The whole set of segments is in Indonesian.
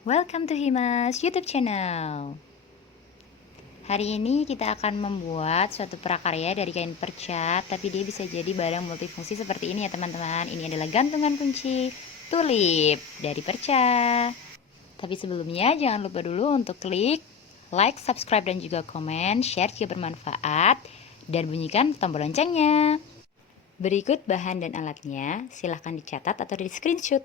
Welcome to Himas YouTube channel. Hari ini kita akan membuat suatu prakarya dari kain perca, tapi dia bisa jadi barang multifungsi seperti ini ya teman-teman. Ini adalah gantungan kunci tulip dari perca. Tapi sebelumnya jangan lupa dulu untuk klik like, subscribe, dan juga komen, share jika bermanfaat, dan bunyikan tombol loncengnya. Berikut bahan dan alatnya, silahkan dicatat atau di screenshot.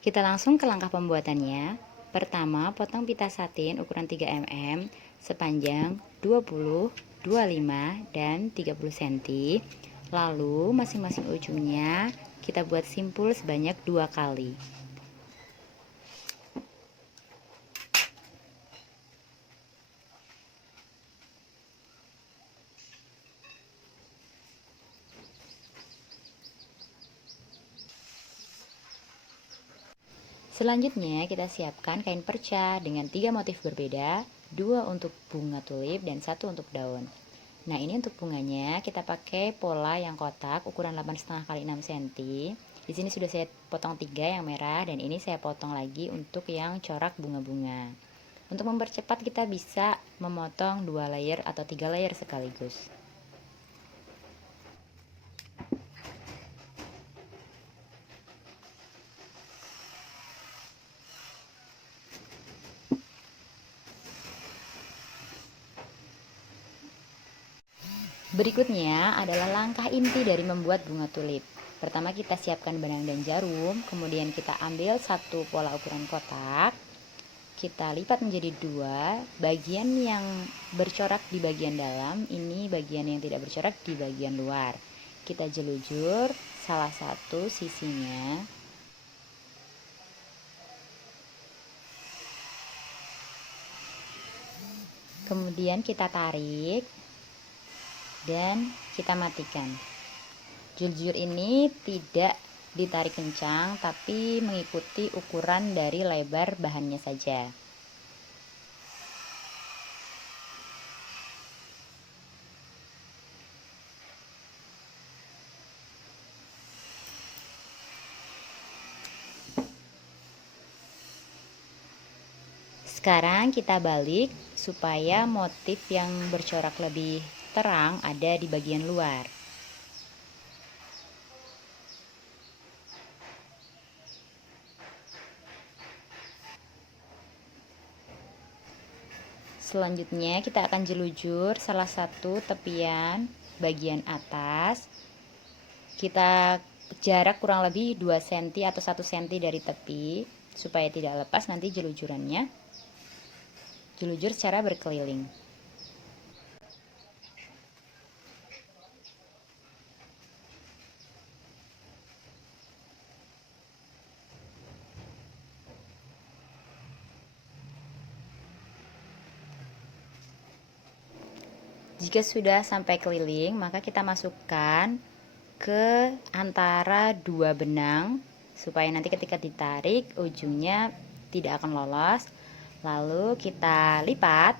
Kita langsung ke langkah pembuatannya. Pertama, potong pita satin ukuran 3 mm sepanjang 20, 25, dan 30 cm. Lalu, masing-masing ujungnya kita buat simpul sebanyak 2 kali. Selanjutnya, kita siapkan kain perca dengan 3 motif berbeda, 2 untuk bunga tulip dan 1 untuk daun. Nah, ini untuk bunganya kita pakai pola yang kotak ukuran 8,5 x 6 cm. Di sini sudah saya potong 3 yang merah dan ini saya potong lagi untuk yang corak bunga-bunga. Untuk mempercepat kita bisa memotong 2 layer atau 3 layer sekaligus. Berikutnya adalah langkah inti dari membuat bunga tulip. Pertama kita siapkan benang dan jarum, kemudian kita ambil satu pola ukuran kotak, kita lipat menjadi 2, bagian yang bercorak di bagian dalam, ini bagian yang tidak bercorak di bagian luar. Kita jelujur salah satu sisinya. Kemudian kita tarik dan kita matikan. Jujur ini tidak ditarik kencang, tapi mengikuti ukuran dari lebar bahannya saja. Sekarang kita balik supaya motif yang bercorak lebih terang ada di bagian luar. Selanjutnya kita akan jelujur salah satu tepian bagian atas. Kita jarak kurang lebih 2 cm atau 1 cm dari tepi supaya tidak lepas nanti jelujurannya. Jelujur secara berkeliling. Jika sudah sampai keliling, maka kita masukkan ke antara 2 benang supaya nanti ketika ditarik ujungnya tidak akan lolos. Lalu kita lipat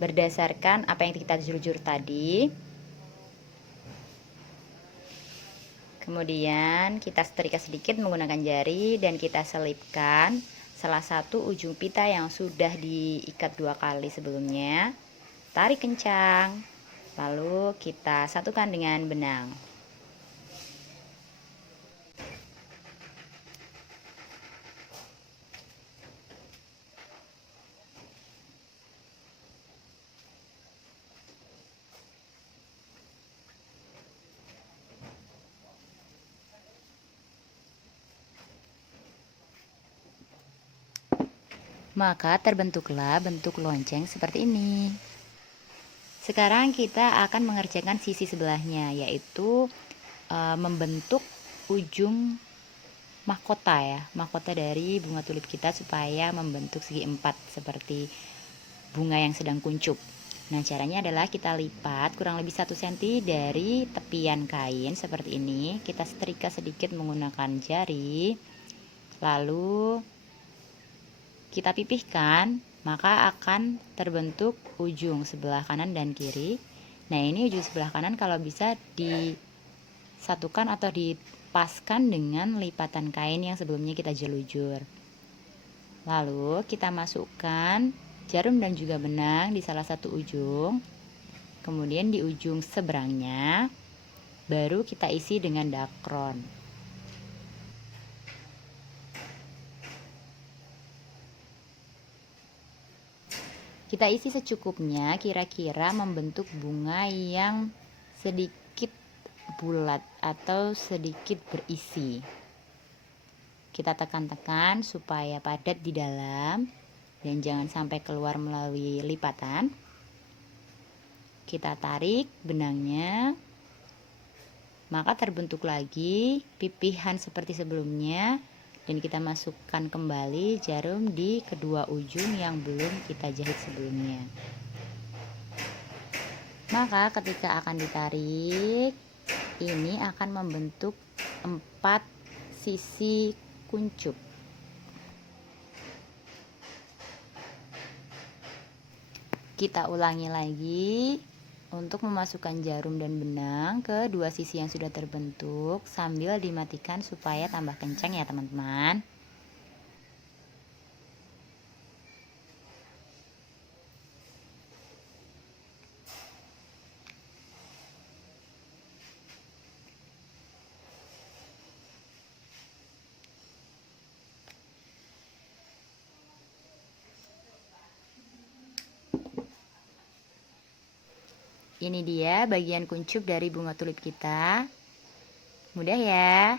berdasarkan apa yang kita jelujur tadi. Kemudian kita setrika sedikit menggunakan jari dan kita selipkan salah satu ujung pita yang sudah diikat 2 kali sebelumnya. Tarik kencang, lalu kita satukan dengan benang. Maka terbentuklah bentuk lonceng seperti ini. Sekarang kita akan mengerjakan sisi sebelahnya, yaitu membentuk ujung mahkota ya, mahkota dari bunga tulip kita supaya membentuk segi 4 seperti bunga yang sedang kuncup. Nah, caranya adalah kita lipat kurang lebih 1 cm dari tepian kain seperti ini. Kita setrika sedikit menggunakan jari. Lalu kita pipihkan, maka akan terbentuk ujung sebelah kanan dan kiri. Nah, ini ujung sebelah kanan kalau bisa satukan atau dipaskan dengan lipatan kain yang sebelumnya kita jelujur. Lalu kita masukkan jarum dan juga benang di salah satu ujung. Kemudian di ujung seberangnya baru kita isi dengan dakron. Kita isi secukupnya, kira-kira membentuk bunga yang sedikit bulat atau sedikit berisi. Kita tekan-tekan supaya padat di dalam dan jangan sampai keluar melalui lipatan. Kita tarik benangnya, maka terbentuk lagi pipihan seperti sebelumnya, dan kita masukkan kembali jarum di kedua ujung yang belum kita jahit sebelumnya. Maka ketika akan ditarik, ini akan membentuk 4 sisi kuncup. Kita ulangi lagi untuk memasukkan jarum dan benang ke dua sisi yang sudah terbentuk sambil dimatikan supaya tambah kencang ya teman-teman. Ini dia bagian kuncup dari bunga tulip kita. Mudah ya.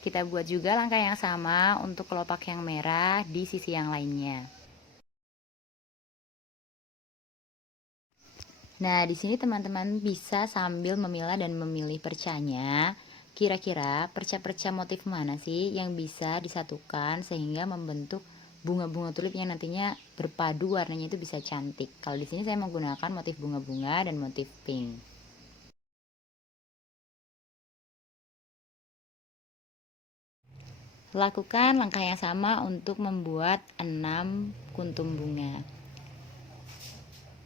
Kita buat juga langkah yang sama untuk kelopak yang merah di sisi yang lainnya. Nah, di sini teman-teman bisa sambil memilah dan memilih percanya. Kira-kira perca-perca motif mana sih yang bisa disatukan sehingga membentuk bunga-bunga tulip yang nantinya berpadu warnanya itu bisa cantik. Kalau di sini saya menggunakan motif bunga-bunga dan motif pink. Lakukan langkah yang sama untuk membuat 6 kuntum bunga.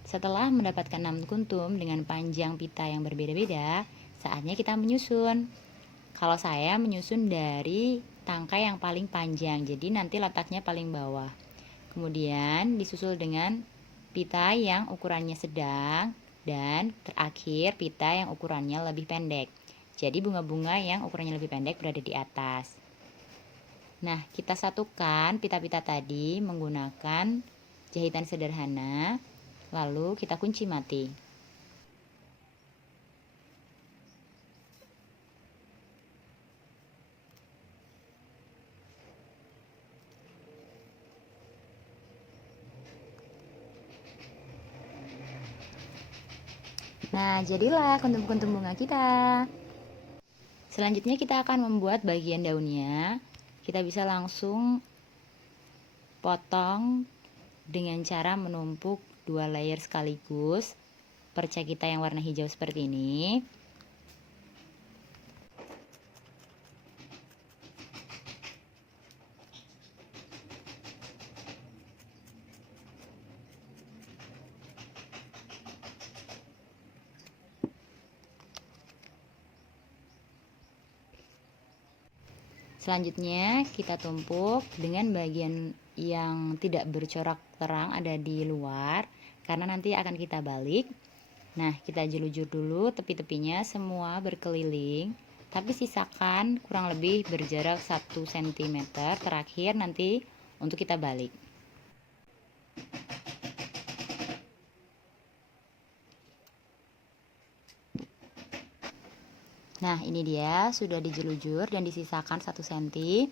Setelah mendapatkan 6 kuntum dengan panjang pita yang berbeda-beda, saatnya kita menyusun. Kalau saya menyusun dari tangkai yang paling panjang, jadi nanti letaknya paling bawah. Kemudian disusul dengan pita yang ukurannya sedang, dan terakhir pita yang ukurannya lebih pendek. Jadi bunga-bunga yang ukurannya lebih pendek berada di atas. Nah, kita satukan pita-pita tadi menggunakan jahitan sederhana, lalu kita kunci mati. Nah, jadilah kuntum-kuntum bunga kita. Selanjutnya kita akan membuat bagian daunnya. Kita bisa langsung potong dengan cara menumpuk 2 layer sekaligus perca kita yang warna hijau seperti ini. Selanjutnya kita tumpuk dengan bagian yang tidak bercorak terang ada di luar, karena nanti akan kita balik. Nah, kita jelujur dulu tepi-tepinya semua berkeliling, tapi sisakan kurang lebih berjarak 1 cm terakhir nanti untuk kita balik. Nah, ini dia sudah dijelujur dan disisakan 1 cm.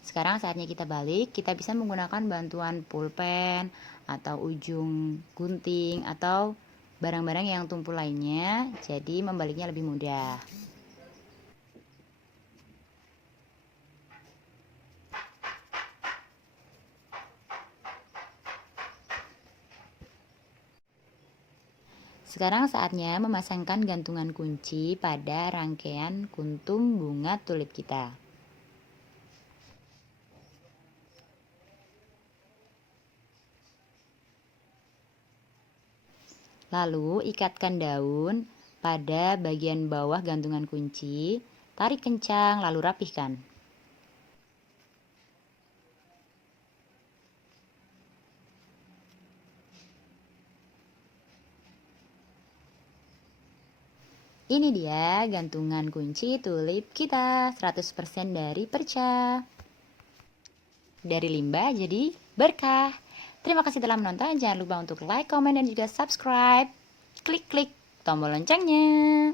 Sekarang saatnya kita balik. Kita bisa menggunakan bantuan pulpen atau ujung gunting atau barang-barang yang tumpul lainnya, jadi membaliknya lebih mudah. Sekarang saatnya memasangkan gantungan kunci pada rangkaian kuntum bunga tulip kita. Lalu ikatkan daun pada bagian bawah gantungan kunci, tarik kencang lalu rapihkan. Ini dia gantungan kunci tulip kita, 100% dari perca. Dari limbah jadi berkah. Terima kasih telah menonton, jangan lupa untuk like, komen, dan juga subscribe. Klik-klik tombol loncengnya.